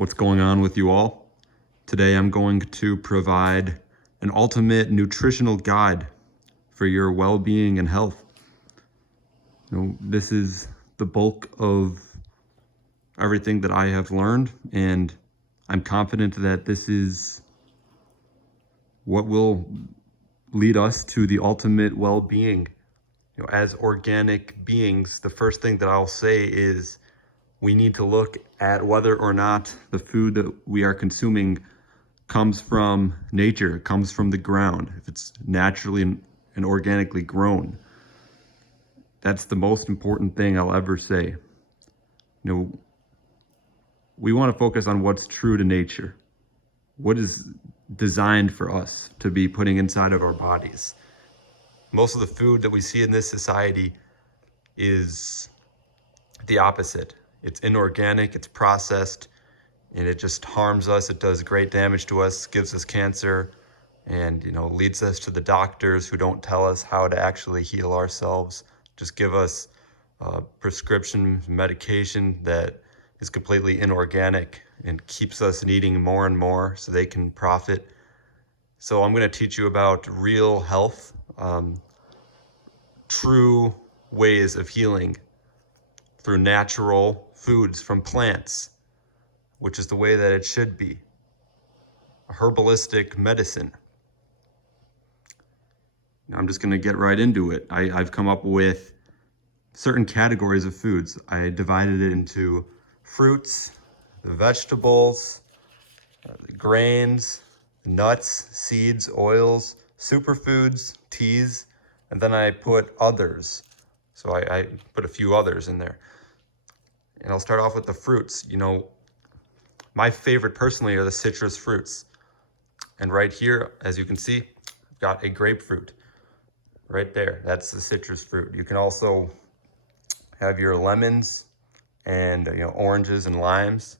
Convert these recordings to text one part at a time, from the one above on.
What's going on with you all? Today I'm going to provide an ultimate nutritional guide for your well-being and health. This is the bulk of everything that I have learned, and I'm confident that this is what will lead us to the ultimate well-being. As organic beings, the first thing that I'll say is we need to look at whether or not the food that we are consuming comes from nature, comes from the ground, if it's naturally and organically grown. That's the most important thing I'll ever say. We want to focus on what's true to nature, what is designed for us to be putting inside of our bodies. Most of the food that we see in this society is the opposite. It's inorganic, it's processed, and it just harms us. It does great damage to us, gives us cancer, and leads us to the doctors who don't tell us how to actually heal ourselves. Just give us prescription medication that is completely inorganic and keeps us needing more and more so they can profit. So I'm going to teach you about real health, true ways of healing through natural foods from plants, which is the way that it should be. A herbalistic medicine. I'm just going to get right into it. I've come up with certain categories of foods. I divided it into fruits, the vegetables, the grains, nuts, seeds, oils, superfoods, teas, and then I put others. So I put a few others in there. And I'll start off with the fruits. My favorite personally are the citrus fruits. And right here, as you can see, I've got a grapefruit. Right there, that's the citrus fruit. You can also have your lemons and oranges and limes.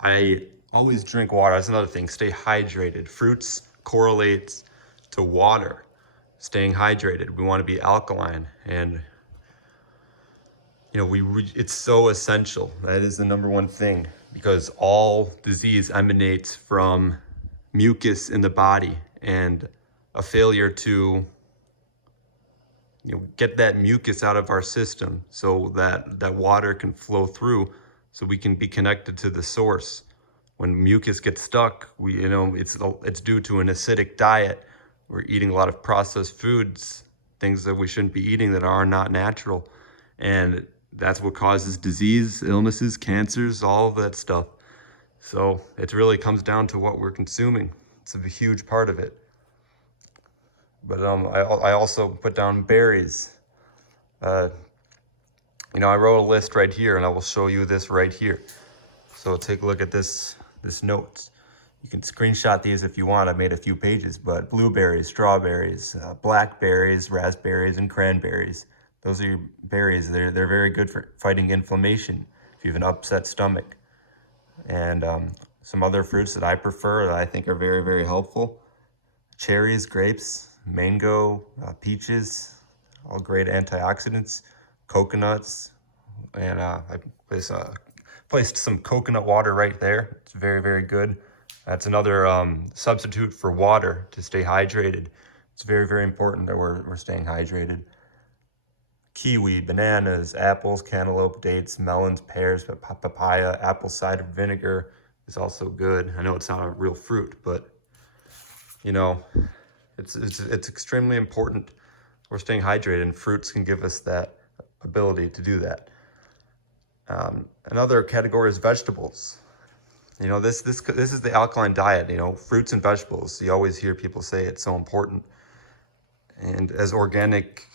I always drink water. That's another thing. Stay hydrated. Fruits correlates to water. Staying hydrated. We want to be alkaline, and it's so essential. That is the number one thing, because all disease emanates from mucus in the body, and a failure to get that mucus out of our system so that water can flow through, so we can be connected to the source. When mucus gets stuck, it's due to an acidic diet. We're eating a lot of processed foods, things that we shouldn't be eating that are not natural, and that's what causes disease, illnesses, cancers, all of that stuff. So it really comes down to what we're consuming. It's a huge part of it. But I also put down berries. I wrote a list right here, and I will show you this right here. So take a look at this notes. You can screenshot these if you want. I made a few pages, but blueberries, strawberries, blackberries, raspberries, and cranberries. Those are your berries. They're very good for fighting inflammation if you have an upset stomach. And some other fruits that I prefer that I think are very, very helpful: cherries, grapes, mango, peaches, all great antioxidants, coconuts, and I placed some coconut water right there. It's very, very good. That's another substitute for water to stay hydrated. It's very, very important that we're staying hydrated. Kiwi, bananas, apples, cantaloupe, dates, melons, pears, papaya, apple cider vinegar is also good. I know it's not a real fruit, but it's extremely important. We're staying hydrated, and fruits can give us that ability to do that. Another category is vegetables. This is the alkaline diet. Fruits and vegetables. You always hear people say it's so important. And as organic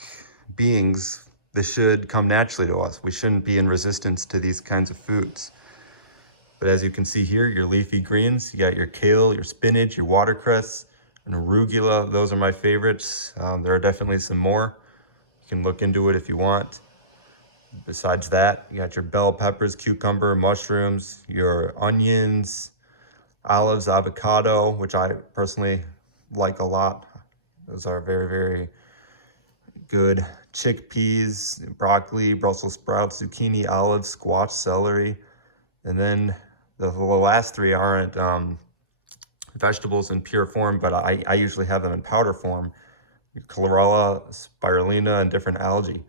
beings, this should come naturally to us. We shouldn't be in resistance to these kinds of foods. But as you can see here, your leafy greens, you got your kale, your spinach, your watercress, and arugula. Those are my favorites. There are definitely some more. You can look into it if you want. Besides that, you got your bell peppers, cucumber, mushrooms, your onions, olives, avocado, which I personally like a lot. Those are very, very good. Chickpeas, broccoli, Brussels sprouts, zucchini, olives, squash, celery. And then The last three aren't vegetables in pure form, but I usually have them in powder form. Chlorella, spirulina, and different algae.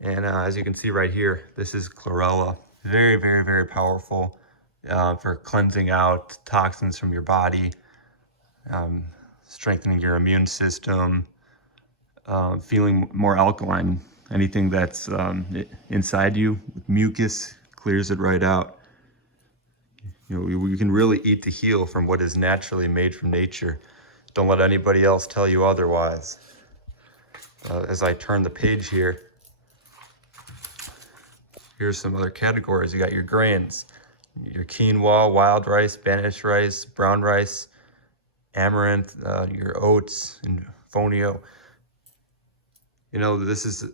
And as you can see right here, this is chlorella. Very, very, very powerful for cleansing out toxins from your body, um, strengthening your immune system, feeling more alkaline. Anything that's inside you, mucus, clears it right out. You know, you can really eat to heal from what is naturally made from nature. Don't let anybody else tell you otherwise. As I turn the page here, here's some other categories. You got your grains, your quinoa, wild rice, Spanish rice, brown rice, amaranth, your oats, and fonio. You know, this is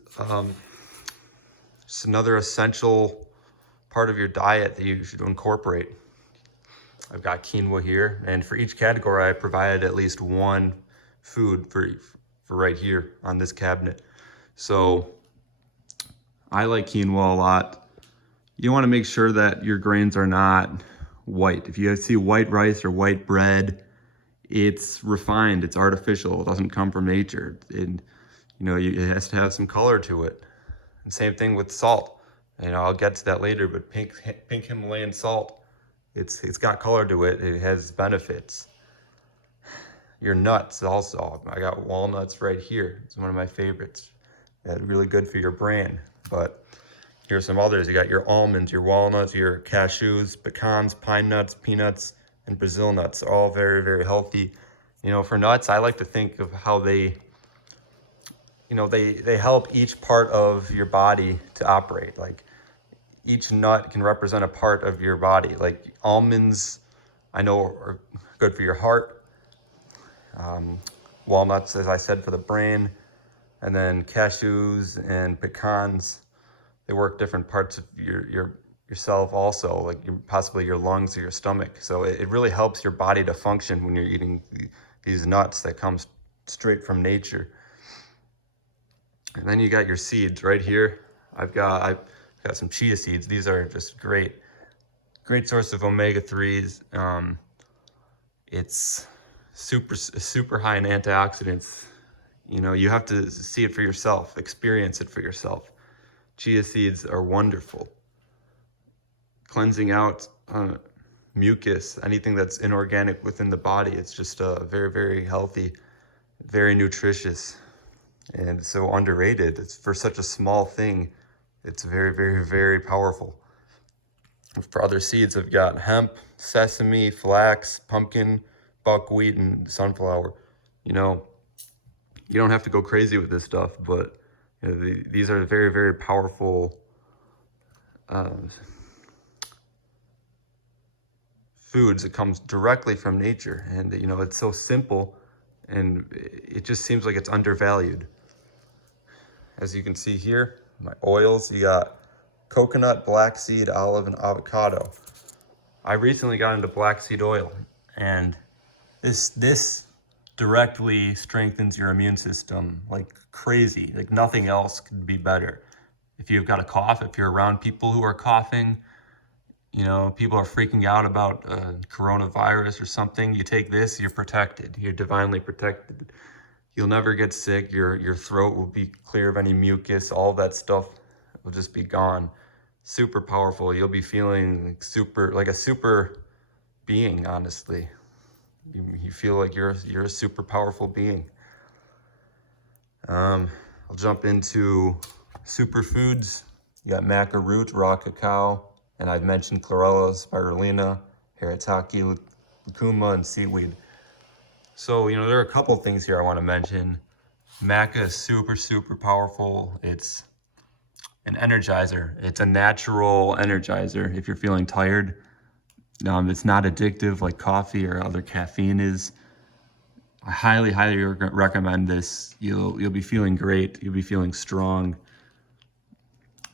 just another essential part of your diet that you should incorporate. I've got quinoa here, and for each category, I provided at least one food for right here on this cabinet. So I like quinoa a lot. You want to make sure that your grains are not white. If you see white rice or white bread, it's refined, it's artificial, it doesn't come from nature. And you know, it has to have some color to it. And same thing with salt. You know, I'll get to that later, but pink Himalayan salt, it's got color to it. It has benefits. Your nuts also. I got walnuts right here. It's one of my favorites. Really good for your brain. But here's some others. You got your almonds, your walnuts, your cashews, pecans, pine nuts, peanuts, and Brazil nuts. All very, very healthy. You know, for nuts, I like to think of how they, you know, they help each part of your body to operate. Like each nut can represent a part of your body. Like almonds, I know are good for your heart. Walnuts, as I said, for the brain. And then cashews and pecans, they work different parts of yourself also, like possibly your lungs or your stomach. So it really helps your body to function when you're eating these nuts that comes straight from nature. And then you got your seeds right here. I've got some chia seeds. These are just great source of omega-3s. It's super high in antioxidants. You know, you have to see it for yourself, experience it for yourself. Chia seeds are wonderful. Cleansing out mucus, anything that's inorganic within the body. It's just very, very healthy, very nutritious, and so underrated. It's for such a small thing. It's very, very, very powerful. For other seeds, I've got hemp, sesame, flax, pumpkin, buckwheat, and sunflower. You know, you don't have to go crazy with this stuff, but you know, these are very, very powerful foods that comes directly from nature. And you know, it's so simple, and it just seems like it's undervalued. As you can see here, my oils, you got coconut, black seed, olive, and avocado. I recently got into black seed oil, and this directly strengthens your immune system like crazy. Like nothing else could be better. If you've got a cough, if you're around people who are coughing, you know, people are freaking out about coronavirus or something, you take this, you're protected. You're divinely protected. You'll never get sick. Your throat will be clear of any mucus. All that stuff will just be gone. Super powerful. You'll be feeling like a super being, honestly. You feel like you're a super powerful being. I'll jump into superfoods. You got maca root, raw cacao, and I've mentioned chlorella, spirulina, haritaki, lucuma, and seaweed. So, you know, there are a couple of things here I want to mention. Maca is super powerful. It's an energizer. It's a natural energizer if you're feeling tired. It's not addictive like coffee or other caffeine is. I highly recommend this. You'll be feeling great. You'll be feeling strong.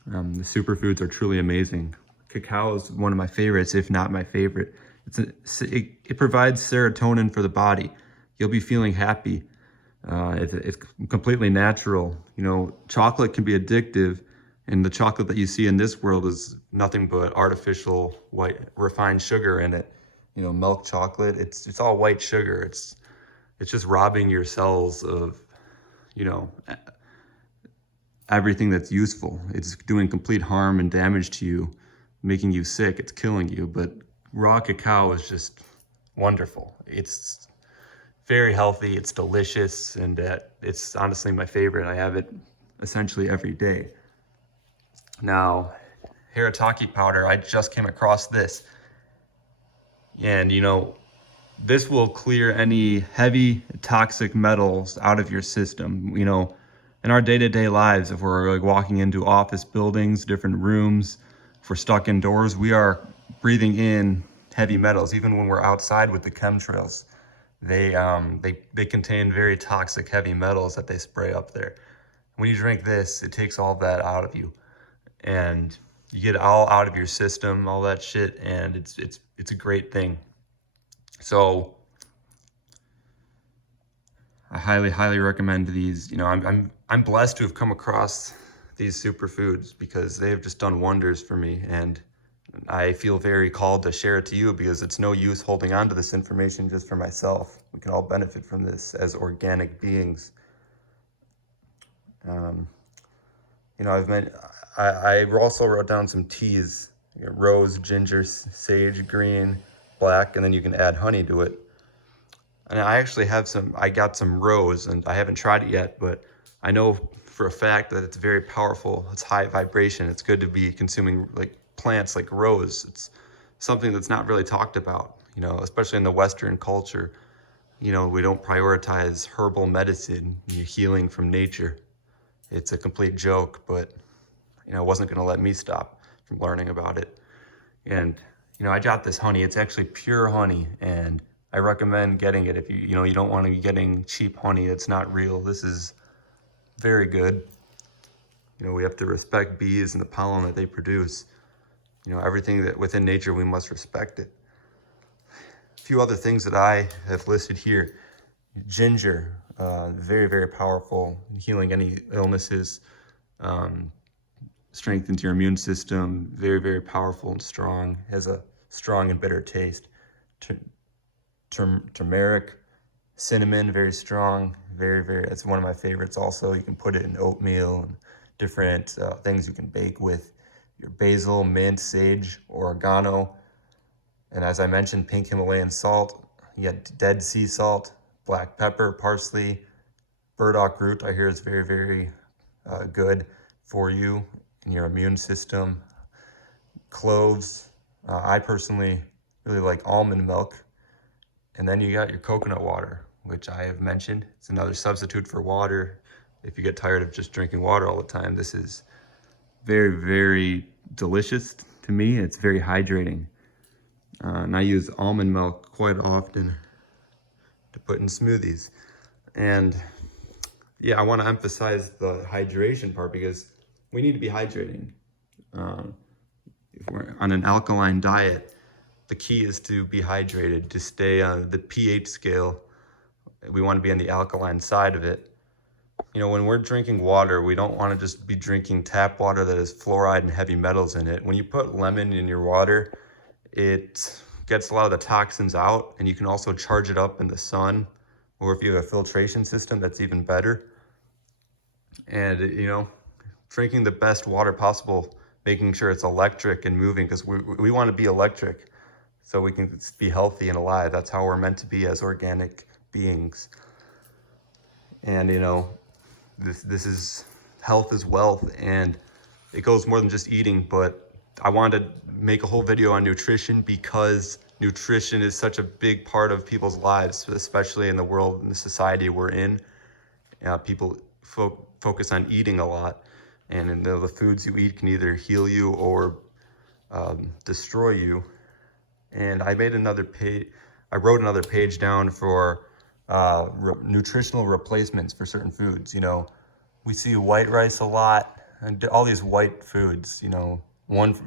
The superfoods are truly amazing. Cacao is one of my favorites, if not my favorite. It provides serotonin for the body. You'll be feeling happy. It's completely natural. You know, chocolate can be addictive, And the chocolate that you see in this world is nothing but artificial white refined sugar in it. You know, milk chocolate, it's all white sugar. It's just robbing your cells of, you know, everything that's useful. It's doing complete harm and damage to you, making you sick. It's killing you. But raw cacao is just wonderful. It's very healthy. It's delicious, and it's honestly my favorite. I have it essentially every day. Now, Hirataki powder, I just came across this. And you know, this will clear any heavy toxic metals out of your system. You know, in our day-to-day lives, if we're like walking into office buildings, different rooms, if we're stuck indoors, we are breathing in heavy metals. Even when we're outside with the chemtrails, they contain very toxic heavy metals that they spray up there. When you drink this, it takes all that out of you, and you get it all out of your system, all that shit, and it's a great thing. So I highly recommend these. You know, I'm blessed to have come across these superfoods because they have just done wonders for me, and I feel very called to share it to you because it's no use holding on to this information just for myself. We can all benefit from this as organic beings. You know, I also wrote down some teas: rose, ginger, sage, green, black, and then you can add honey to it. And I actually have I got some rose, and I haven't tried it yet, but I know for a fact that it's very powerful. It's high vibration. It's good to be consuming like plants like rose. It's something that's not really talked about, you know, especially in the Western culture. You know, we don't prioritize herbal medicine, healing from nature. It's a complete joke, but, you know, it wasn't going to let me stop from learning about it. And, you know, I got this honey. It's actually pure honey, and I recommend getting it if you know, you don't want to be getting cheap honey that's not real. This is very good. You know, we have to respect bees and the pollen that they produce. You know, everything that within nature, we must respect it. A few other things that I have listed here: ginger, very powerful, healing any illnesses, strengthens your immune system, very powerful and strong, has a strong and bitter taste. Turmeric, cinnamon, very strong, it's one of my favorites. Also, you can put it in oatmeal and different things you can bake with. Your basil, mint, sage, oregano, and as I mentioned, pink Himalayan salt. You got Dead Sea salt, black pepper, parsley, burdock root. I hear is very good for you and your immune system. Cloves. I personally really like almond milk. And then you got your coconut water, which I have mentioned. It's another substitute for water. If you get tired of just drinking water all the time, this is very delicious to me. It's very hydrating. And I use almond milk quite often to put in smoothies. And yeah, I want to emphasize the hydration part because we need to be hydrating. If we're on an alkaline diet, the key is to be hydrated, to stay on the pH scale. We want to be on the alkaline side of it. You know, when we're drinking water, we don't want to just be drinking tap water that has fluoride and heavy metals in it. When you put lemon in your water, it gets a lot of the toxins out, and you can also charge it up in the sun, or if you have a filtration system, that's even better. And, you know, drinking the best water possible, making sure it's electric and moving, because we want to be electric so we can be healthy and alive. That's how we're meant to be as organic beings. And, you know, this is health is wealth, and it goes more than just eating. But I wanted to make a whole video on nutrition because nutrition is such a big part of people's lives, especially in the world and the society we're in. People focus on eating a lot, and the foods you eat can either heal you or destroy you. And I made another page. I wrote another page down for nutritional replacements for certain foods. You know, we see white rice a lot, and all these white foods. You know,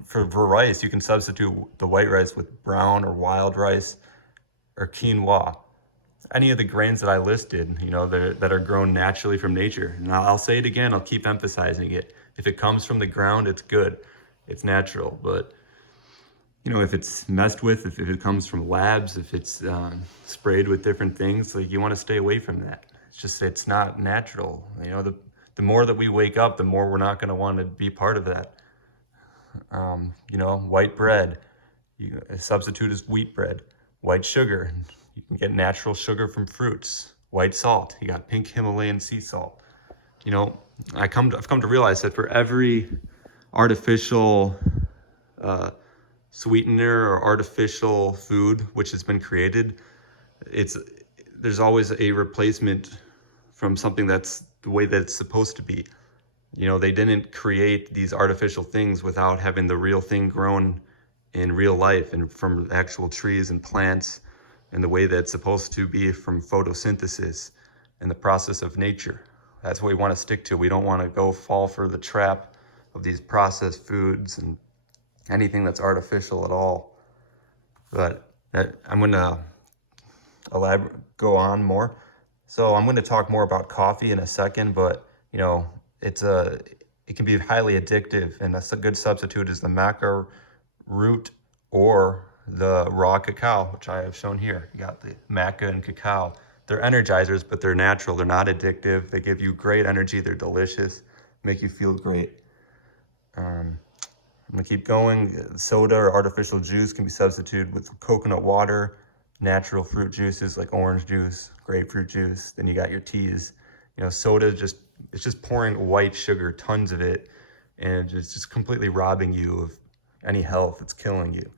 for rice, you can substitute the white rice with brown or wild rice or quinoa. Any of the grains that I listed, you know, that are grown naturally from nature. And I'll say it again, I'll keep emphasizing it. If it comes from the ground, it's good, it's natural. But you know, if it's messed with, if it comes from labs, if it's sprayed with different things, like you want to stay away from that. It's not natural. You know, the more that we wake up, the more we're not going to want to be part of that. You know, white bread, a substitute is wheat bread. White sugar, you can get natural sugar from fruits. White salt, you got pink Himalayan sea salt. You know, I've come to realize that for every artificial sweetener or artificial food which has been created, there's always a replacement from something that's the way that it's supposed to be. You know, they didn't create these artificial things without having the real thing grown in real life and from actual trees and plants, and the way that it's supposed to be from photosynthesis and the process of nature. That's what we want to stick to. We don't want to go fall for the trap of these processed foods and anything that's artificial at all. But I'm going to go on more. So I'm going to talk more about coffee in a second, but you know, it can be highly addictive, and a good substitute is the maca root or the raw cacao, which I have shown here. You got the maca and cacao. They're energizers, but they're natural. They're not addictive. They give you great energy. They're delicious, make you feel great. I'm gonna keep going. Soda or artificial juice can be substituted with coconut water, natural fruit juices like orange juice, grapefruit juice. Then you got your teas. You know, soda it's just pouring white sugar, tons of it, and it's just completely robbing you of any health. It's killing you.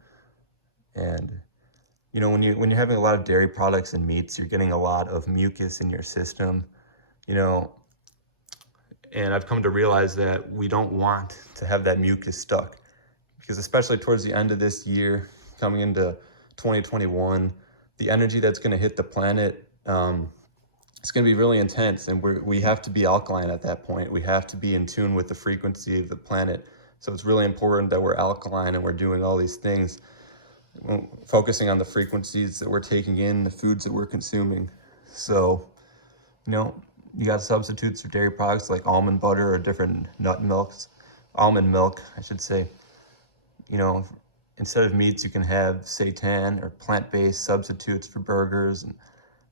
And you know, when you're having a lot of dairy products and meats, you're getting a lot of mucus in your system. You know, and I've come to realize that we don't want to have that mucus stuck, because especially towards the end of this year, coming into 2021, the energy that's going to hit the planet, it's going to be really intense, and we have to be alkaline at that point. We have to be in tune with the frequency of the planet. So it's really important that we're alkaline and we're doing all these things, focusing on the frequencies that we're taking in, the foods that we're consuming. So, you know, you got substitutes for dairy products like almond butter or different nut milks, almond milk, I should say. You know, instead of meats, you can have seitan or plant-based substitutes for burgers. And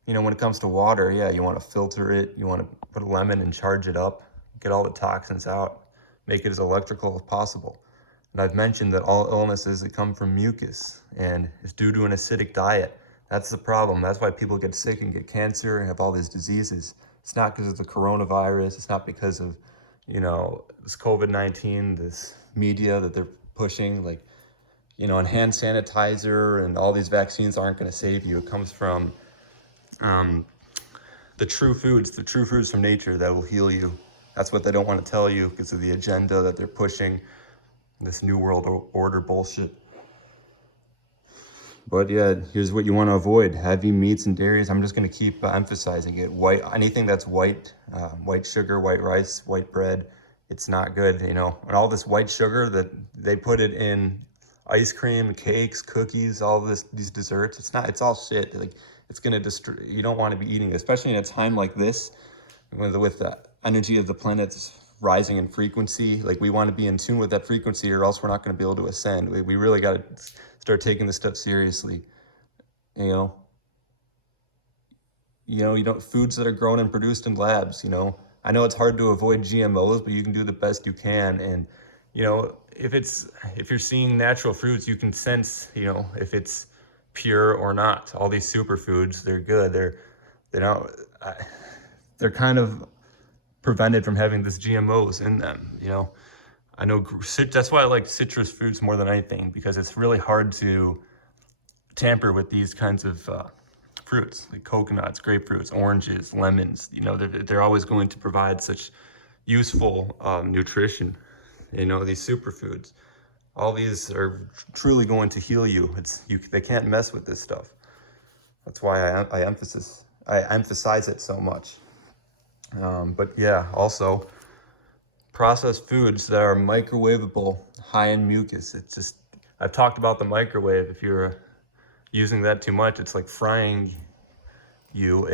you know, when it comes to water, yeah, you want to filter it. You want to put a lemon and charge it up, get all the toxins out, make it as electrical as possible. And I've mentioned that all illnesses that come from mucus, and it's due to an acidic diet. That's the problem. That's why people get sick and get cancer and have all these diseases. It's not because of the coronavirus. It's not because of, you know, this COVID-19, this media that they're pushing, like, you know, and hand sanitizer and all these vaccines aren't going to save you. It comes from the true foods from nature that will heal you. That's what they don't want to tell you because of the agenda that they're pushing, this new world order bullshit. But yeah, here's what you want to avoid: heavy meats and dairies. I'm just going to keep emphasizing it. Anything that's white, white sugar, white rice, white bread, it's not good. You know, and all this white sugar that they put it in ice cream, cakes, cookies, all these desserts. It's all shit. Like, it's going to destroy. You don't want to be eating it, especially in a time like this, with the energy of the planet's rising in frequency. Like, we want to be in tune with that frequency, or else we're not going to be able to ascend. We really got to start taking this stuff seriously. You know, foods that are grown and produced in labs. You know, I know it's hard to avoid GMOs, but you can do the best you can. And you know, if you're seeing natural fruits, you can sense, you know, if it's pure or not. All these superfoods, they're good. They're kind of prevented from having this GMOs in them. You know, I know that's why I like citrus fruits more than anything, because it's really hard to tamper with these kinds of fruits, like coconuts, grapefruits, oranges, lemons. You know, they're always going to provide such useful nutrition. You know, these superfoods, all these are truly going to heal you. They can't mess with this stuff. That's why I emphasize it so much. But yeah, also processed foods that are microwavable, high in mucus. I've talked about the microwave. If you're using that too much, it's like frying you.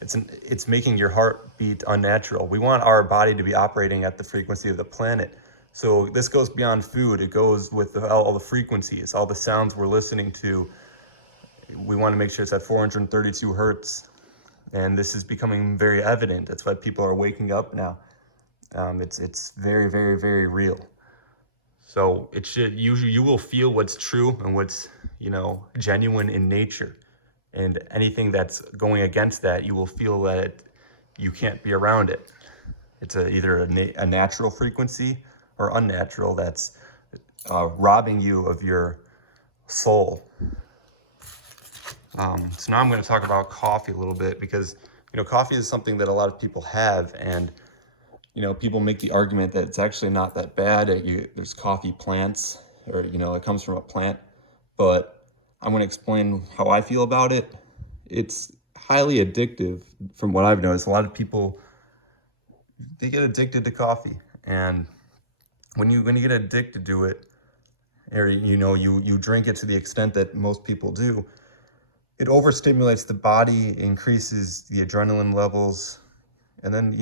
It's making your heart beat unnatural. We want our body to be operating at the frequency of the planet. So this goes beyond food. It goes with all the frequencies, all the sounds we're listening to. We want to make sure it's at 432 hertz. And this is becoming very evident. That's why people are waking up now. It's very, very, very real. So it should you will feel what's true and what's genuine in nature, and anything that's going against that, you will feel that you can't be around it. It's either a natural frequency or unnatural that's robbing you of your soul. So now I'm going to talk about coffee a little bit, because coffee is something that a lot of people have, and people make the argument that it's actually not that bad. There's coffee plants, or it comes from a plant, but I'm going to explain how I feel about it. It's highly addictive, from what I've noticed. A lot of people, they get addicted to coffee, and when you get addicted to it, or you drink it to the extent that most people do, it overstimulates the body, increases the adrenaline levels, and then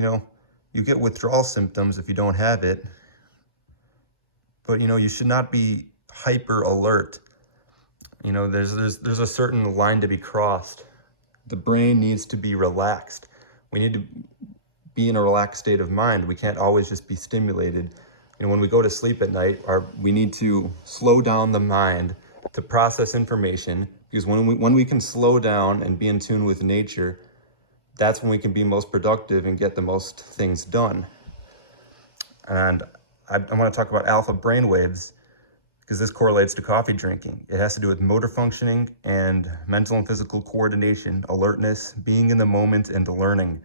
you get withdrawal symptoms if you don't have it. But you should not be hyper alert. There's a certain line to be crossed. The brain needs to be relaxed. We need to be in a relaxed state of mind. We can't always just be stimulated. When we go to sleep at night, we need to slow down the mind to process information, because when we can slow down and be in tune with nature, that's when we can be most productive and get the most things done. And I want to talk about alpha brainwaves, because this correlates to coffee drinking. It has to do with motor functioning and mental and physical coordination, alertness, being in the moment, and learning.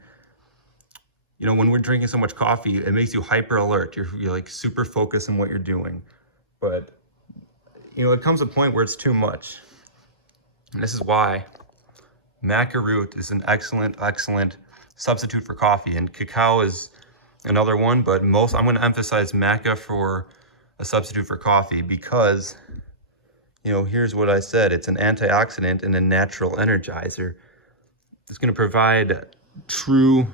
When we're drinking so much coffee, it makes you hyper alert. You're like super focused on what you're doing. But it comes a point where it's too much. And this is why maca root is an excellent substitute for coffee, and cacao is another one, but I'm going to emphasize maca for a substitute for coffee, because here's what I said: it's an antioxidant and a natural energizer. It's going to provide true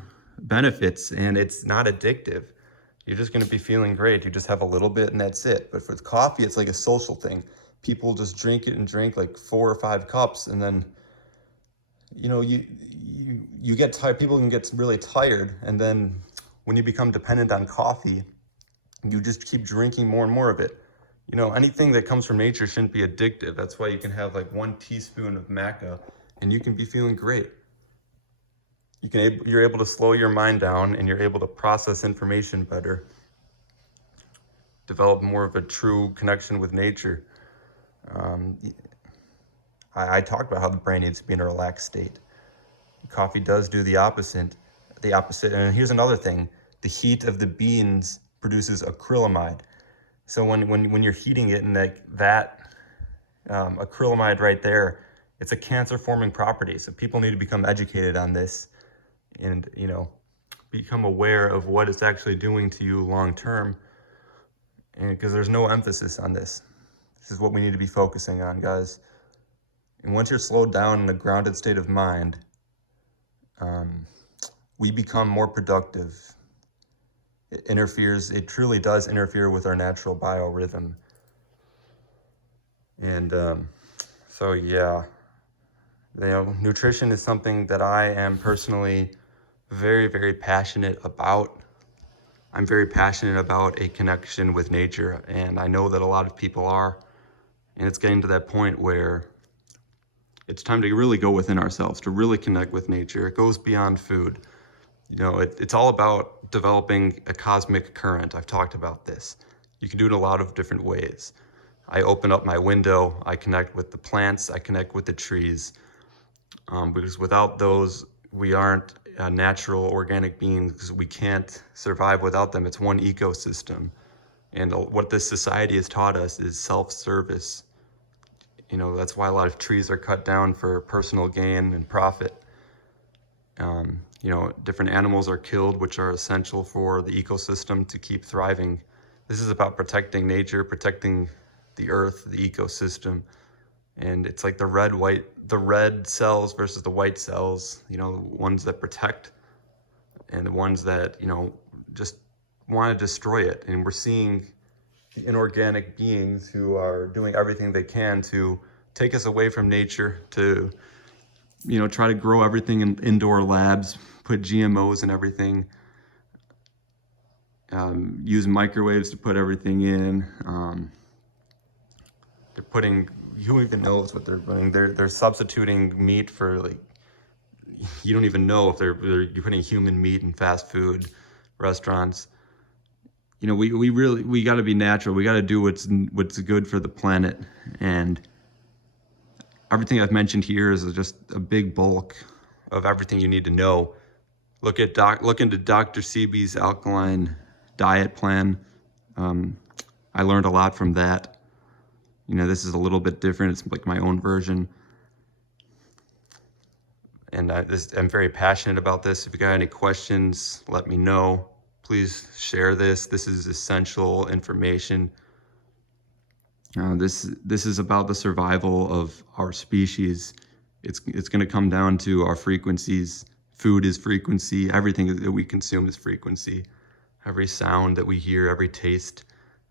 benefits, and it's not addictive. You're just going to be feeling great. You just have a little bit and that's it. But with coffee, it's like a social thing. People just drink it and drink like 4 or 5 cups, and then you get tired. People can get really tired, and then when you become dependent on coffee, you just keep drinking more and more of it. Anything that comes from nature shouldn't be addictive. That's why you can have like 1 teaspoon of maca and you can be feeling great. You're able to slow your mind down, and you're able to process information better, develop more of a true connection with nature. I talked about how the brain needs to be in a relaxed state. Coffee does do the opposite. And here's another thing: the heat of the beans produces acrylamide. So when you're heating it, and that acrylamide right there, it's a cancer-forming property. So people need to become educated on this, and become aware of what it's actually doing to you long term. And because there's no emphasis on this. This is what we need to be focusing on, guys. And once you're slowed down in a grounded state of mind, we become more productive. It truly does interfere with our natural biorhythm. And so yeah, nutrition is something that I am personally very, very passionate about. I'm very passionate about a connection with nature, and I know that a lot of people are. And it's getting to that point where it's time to really go within ourselves, to really connect with nature. It goes beyond food. It's all about developing a cosmic current. I've talked about this. You can do it in a lot of different ways. I open up my window, I connect with the plants, I connect with the trees, because without those, we aren't natural organic beings, because we can't survive without them. It's one ecosystem. And what this society has taught us is self-service. That's why a lot of trees are cut down for personal gain and profit. Different animals are killed, which are essential for the ecosystem to keep thriving. This is about protecting nature, protecting the earth, the ecosystem. And it's like the red cells versus the white cells, you know, ones that protect and the ones that, you know, just want to destroy it. And we're seeing the inorganic beings who are doing everything they can to take us away from nature, to, you know, try to grow everything in indoor labs, put GMOs in everything, use microwaves to put everything in. They're putting, who even knows what they're doing? They're substituting meat for, like, you don't even know if you're putting human meat in fast food restaurants. You know, we got to be natural. We got to do what's good for the planet. And everything I've mentioned here is just a big bulk of everything you need to know. Look into Dr. Seabee's alkaline diet plan. I learned a lot from that. You know, this is a little bit different. It's like my own version. And I'm very passionate about this. If you got any questions, let me know. Please share this. This is essential information. This is about the survival of our species. It's going to come down to our frequencies. Food is frequency. Everything that we consume is frequency. Every sound that we hear, every taste,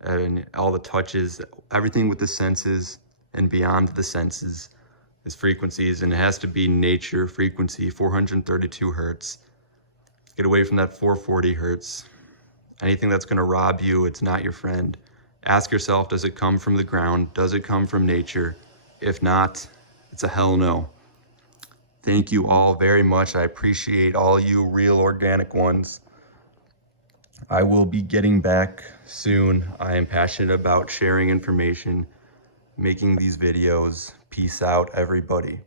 and all the touches, everything with the senses and beyond the senses is frequencies, and it has to be nature frequency, 432 hertz. Get away from that 440 hertz. Anything that's going to rob you, it's not your friend. Ask yourself, does it come from the ground? Does it come from nature? If not, it's a hell no. Thank you all very much. I appreciate all you real organic ones. I will be getting back soon. I am passionate about sharing information, making these videos. Peace out, everybody.